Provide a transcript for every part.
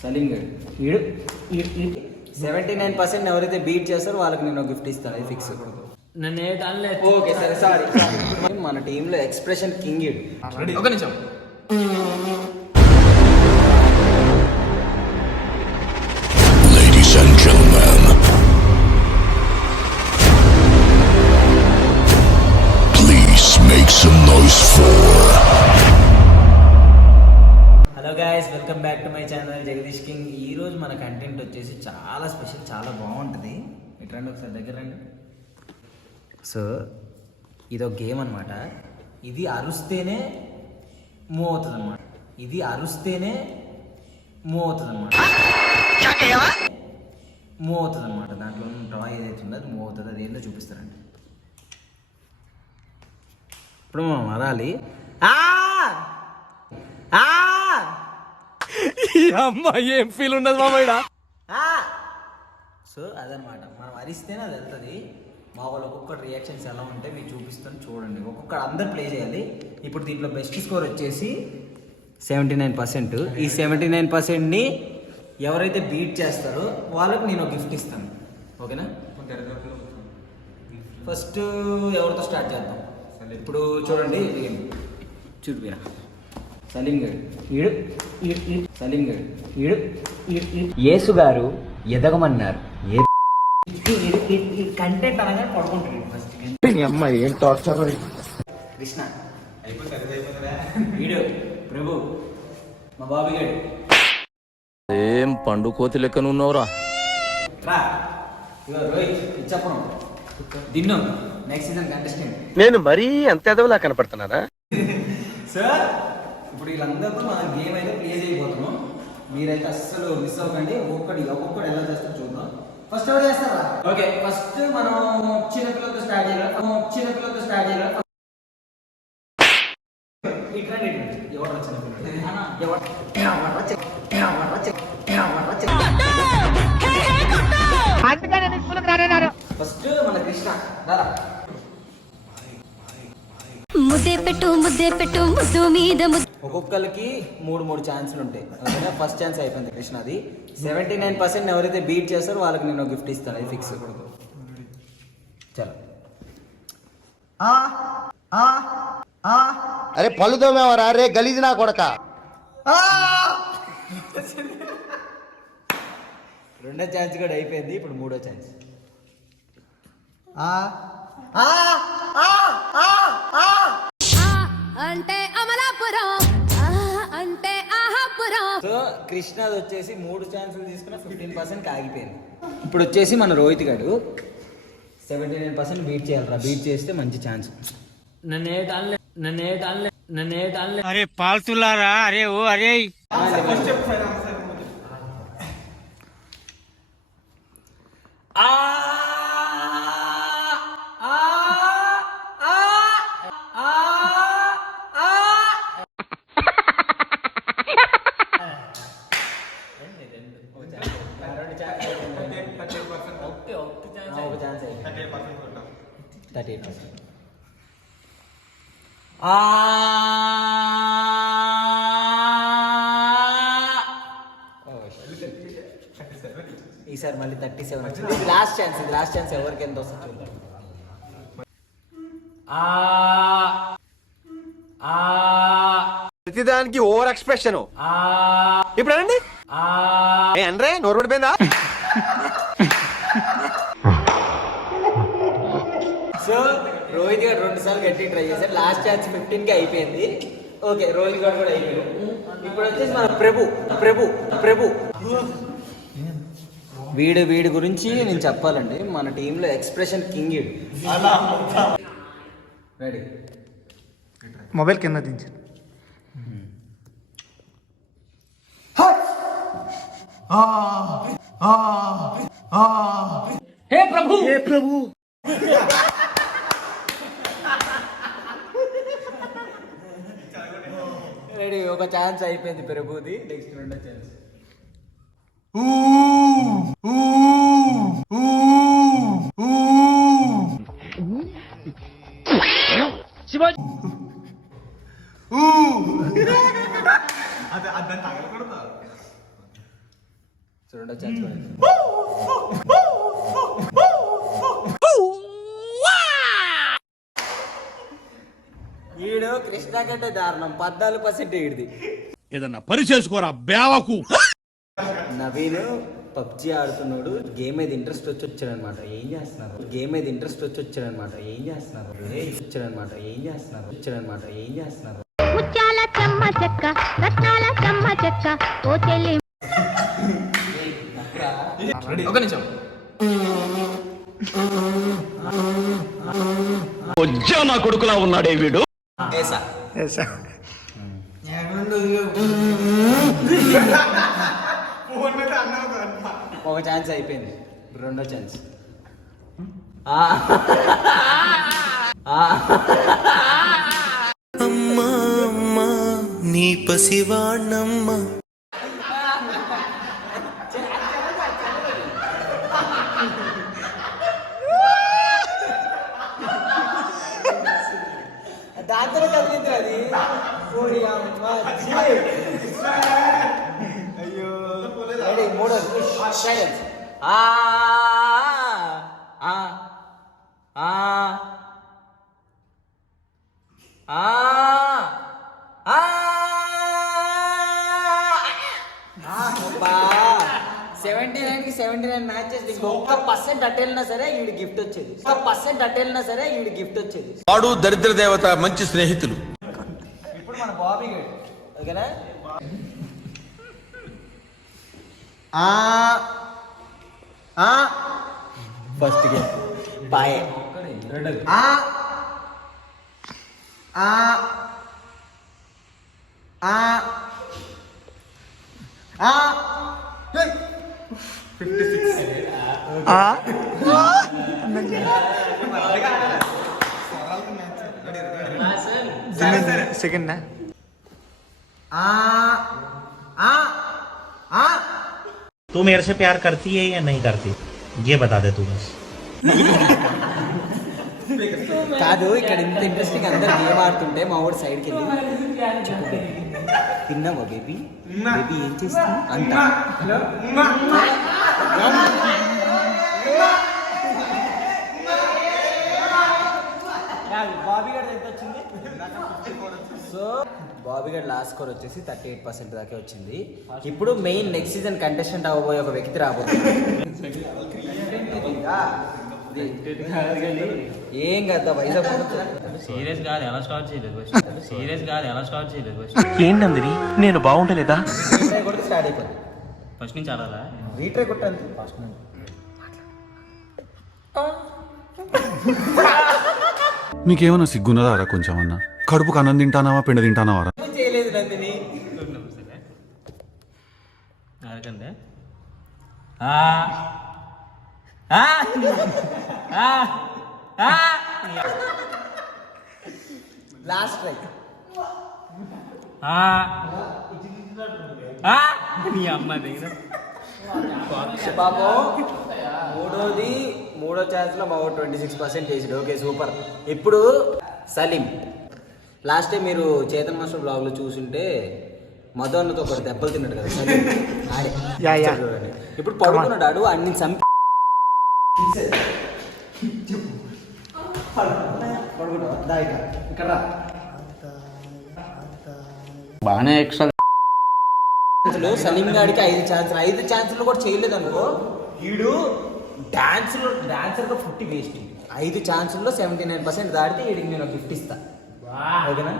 సలీం గారు 79% ఎవరైతే బీట్ చేస్తారో వాళ్ళకి నేను గిఫ్ట్ ఇస్తాను, అది ఫిక్స్. ఓకే సరే, సారీ. మన టీంలో ఎక్స్ప్రెషన్ కింగ్ ఇడు. ఒక నిమిషం. Ladies and gentlemen, please make some noise for hello guys, welcome back to my channel Jagadish king. ఈరోజు మన కంటెంట్ వచ్చేసి చాలా స్పెషల్, చాలా బాగుంటుంది. ఇటు రండి ఒకసారి, దగ్గర రండి. సో ఇది ఒక గేమ్ అనమాట. ఇది అరుస్తేనే మూవ్ అవుతుంది అనమాట. మూవ్ అవుతుంది అనమాట. దాంట్లో డ్రా ఏదైతే ఉందో అది మూవ్ అవుతుంది. అది ఏంటో చూపిస్తారండి. ఇప్పుడు మనం అరాలి. ఏం ఫీల్ ఉండదు మామయ్య. సో అదనమాట, మనం అరిస్తేనే అది వెళ్తుంది. మా వాళ్ళు ఒక్కొక్కటి రియాక్షన్స్ ఎలా ఉంటాయి మీకు చూపిస్తాను, చూడండి. ఒక్కొక్కటి అందరు ప్లే చేయాలి. ఇప్పుడు దీంట్లో బెస్ట్ స్కోర్ వచ్చేసి 79%. ఈ 79%ని ఎవరైతే బీట్ చేస్తారో వాళ్ళకి నేను గిఫ్ట్ ఇస్తాను, ఓకేనా? ఫస్ట్ ఎవరితో స్టార్ట్ చేద్దాం? ఇప్పుడు చూడండి, చూపిరా. సలీం గారు యేసు గారు ఎదగమన్నారు. కంటెంట్ అనగా పడుకుంటాడు ఫస్ట్. ఏం టార్చర్. కృష్ణ వీడు ప్రభు, మా బాబు గారు. ఏం పండు కోతి లెక్కన ఉన్నావురా. రోహిత్ ఇచ్చప్పడం దిన్ను నెక్స్ట్ సీజన్ కంటెస్టెంట్. నేను మరీ అంత ఎదవలా కనపడుతున్నారా? సార్ ఇప్పుడు వీళ్ళందరితో మనం గేమ్ అయితే ప్లే చేయబోతున్నాం. మీరైతే అస్సలు మిస్ అవ్వకండి. ఒక్కొక్కటి ఎలా చేస్తారో చూద్దాం. ఫస్ట్ ఎవరు చేస్తారా? ఓకే, ఫస్ట్ మనం చిన్నపిల్లలతో స్టార్ట్ చేయాలి. ఎవరు ఫస్ట్ మన కృష్ణ. ముద్దే పెట్టు ముద్దు మీద ఒక్కొక్కరికి మూడు ఛాన్సులు ఉంటాయి. ఫస్ట్ ఛాన్స్ అయిపోయింది కృష్ణది. 79% ఎవరైతే బీట్ చేస్తారో వాళ్ళకి నేను గిఫ్ట్ ఇస్తాను, అది ఫిక్స్. చలో. అరే పళ్ళు తోమేవారా? రే గలీజ్ నా కొడక. రెండో ఛాన్స్ కూడా అయిపోయింది. ఇప్పుడు మూడో ఛాన్స్. అంటే అమలాపురం అంటే ఆహాపురం. సో కృష్ణది వచ్చేసి 3 ఛాన్సులు తీసుకున్న 15% ఆగిపోయింది. ఇప్పుడు వచ్చేసి మన రోహిత్ గారు 79% బీట్ చేయాలరా. బీట్ చేస్తే మంచి ఛాన్స్. అరే పాల్తులారా, అరే ఓ అరే. ఒక ఛాన్స్ 38%. ఈసారి మళ్ళీ 37 వచ్చింది. ఇది లాస్ట్ ఛాన్స్. ఎవరికి ఎంత వస్తుంది చూద్దాం. ప్రతిదానికి ఓవర్ ఎక్స్ప్రెషన్. ఇప్పుడు అనండి. అంటే నోరు పడిపోయిందా? సో రోహిత్ గారు 2 సార్లు గట్టి ట్రై చేశారు. లాస్ట్ ఛాన్స్ 15కి అయిపోయింది. ఓకే, రోహిత్ గారు కూడా అయిపోయారు. ఇప్పుడు వచ్చేసి మన ప్రభు వీడి గురించి నేను చెప్పాలండి. మన టీంలో ఎక్స్ప్రెషన్ కింగ్ ఇడు. రెడీ? మొబైల్ కింద దించారు. హే ప్రభు రెడీ? ఒక ఛాన్స్ అయిపోయింది ప్రభుది. నెక్స్ట్ రెండో ఛాన్స్. రెండో ఛాన్స్ కూడా అయిపోయింది. ఈడు కృష్ణ కంటే దారుణం 14% ఈడిది. ఏదన్నా పని చేసుకోరా బేవకు. నవీన్ పబ్జి ఆడుతున్నాడు. గేమ్ మీద ఇంట్రెస్ట్ వచ్చి వచ్చాడనమాట. ఏం చేస్తున్నారు? గేమ్ మీద ఇంట్రెస్ట్ వచ్చి వచ్చాడనమాట. ఏం చేస్తున్నారు? ఏం చేస్తున్నారు? ముత్యాల చెమ్మ చెక్క రత్నాల చెమ్మ చెక్క ఓ చెల్లి ఒక నిమిషం. నా కొడుకులా ఉన్నాడే వీడు. ఒక ఛాన్స్ అయిపోయింది. రెండో ఛాన్స్. అమ్మా అమ్మా నీ పసివాణమ్మ. దాంతో కదిలింది అది. అయ్యో మూడో సైలెన్స్. కి 79 మ్యాచెస్ ఒక్క % అట్టెళ్ళినా సరే ఈవిడ గిఫ్ట్ వచ్చేది. వాడు దరిద్ర దేవత మంచి స్నేహితులు. ఇప్పుడు మన బాబీ గడ్ ఓకేనా. First game bye. సెకండ్ तू मेरे से प्यार करती है या नहीं करती ये बता दे तू बस. కాదు ఇక్కడ ఇంత ఇంట్రెస్టింగ్ అందరు గేమ్ ఆడుతుంటే మా ఊడు సైడ్కి వెళ్ళి చెప్పు బేబీ, తిన్నావా బేబీ? బేబీ ఏం చేస్తుంది అంట. సో బాబీ గడ్ లాస్ట్ స్కోర్ వచ్చేసి 38% దాకే వచ్చింది. ఇప్పుడు మెయిన్ నెక్స్ట్ సీజన్ కంటెస్టెంట్ అవ్వబోయే ఒక వ్యక్తి రాబోతుంది. ఏం కదా వైజాగ్ సీరియస్ కాదు ఎలా స్టార్ట్ చేయలేదు. ఏంటంది నేను బాగుంటలేదా? రీట్రై కొడితే స్టార్ట్ అయిపోయింది. ఫస్ట్ నుంచి ఆడాలా? రీట్రై కొట్టండి ఫస్ట్ నుంచి. నీకేమన్నా సిగ్గున్నదారా కొంచెం అన్నా? కడుపుకు అన్నం తింటానావా పిండి తింటానావా? చేయలేదు నందిని. అరకండి last try. నీ అమ్మ దగ్గర పాపం మూడో ఛాన్స్ లో మా 26% వేసాడు. Okay super. ఇప్పుడు సలీం. లాస్ట్ టైం మీరు చేతన్ మాస్టర్ బ్లాగ్ లో చూసుంటే మధున్నతో ఒకటి దెబ్బలు తిన్నాడు కదా సలీం. ఆడే చూడండి. ఇప్పుడు పడుకున్నాడు ఆడు అన్ని చంపి బాగానే ఎక్స్ట్రా సలీం గాడికి 5 ఛాన్సులు కూడా చేయలేదు అనుకో. వీడు డాన్సర్గా 50 వేస్ట్. 5 ఛాన్సుల్లో 79% దాటితే వీడికి నేను గిఫ్ట్ ఇస్తా. ఓకేనా?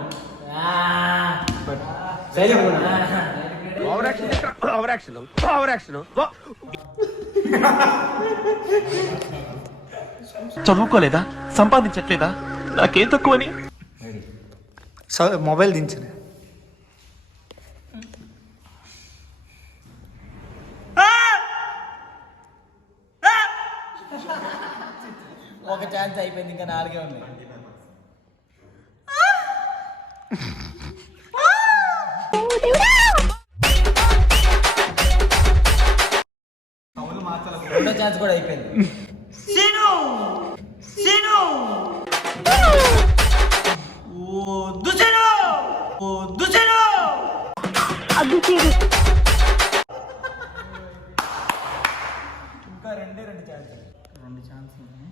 చదువుకోలేదా? సంపాదించట్లేదా? నాకేం తక్కువని మొబైల్ దించిన ఒక ఛాన్స్ అయిపోయింది, ఇంకా 4 ఉన్నాయి. రెండో ఛాన్స్ కూడా అయిపోయింది. రెండు ఛాన్సులు ఉన్నాయి.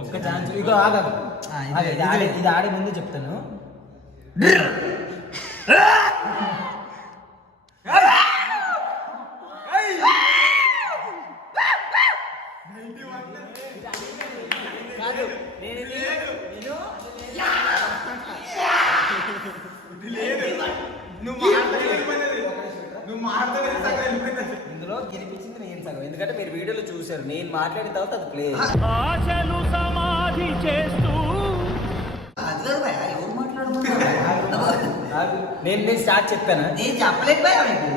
ఒక్క ఛాన్స్ ఇగో ఆగదు. ఇది ఆడే ముందు చెప్తాను. కాదు ఇందులో గెలిపించింది నేను సగం, ఎందుకంటే మీరు వీడియోలో చూసారు. నేను మాట్లాడిన తర్వాత అది ప్లే ఆశలు సమాధి చేస్తూ నేను స్టార్ట్ చెప్పాను. నేను చెప్పలేకపోయా నీకు.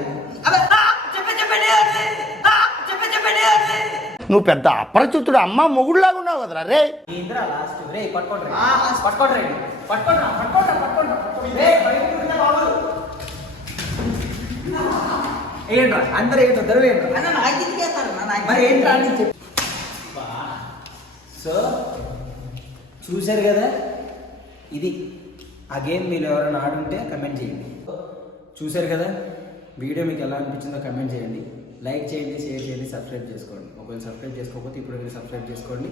నువ్వు పెద్ద అపరిచితుడు అమ్మ మొగుడులాగా ఉన్నావు కదరా రే. ఇంద్రా లాస్ట్ రే పట్టుకోండి పట్టుకోండి ఏంట్రా అందరూ ఏంటో దొరవ మరి ఏంట్రా అని చెప్పి. సో చూశారు కదా, ఇది ఆ గేమ్ మీరు ఎవరైనా ఆడుంటే కమెంట్ చేయండి. చూశారు కదా, వీడియో మీకు ఎలా అనిపించిందో కమెంట్ చేయండి, లైక్ చేయండి, షేర్ చేయండి, సబ్స్క్రైబ్ చేసుకోండి. ఒకవేళ సబ్స్క్రైబ్ చేసుకోకపోతే ఇప్పుడు సబ్స్క్రైబ్ చేసుకోండి.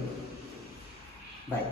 బాయ్.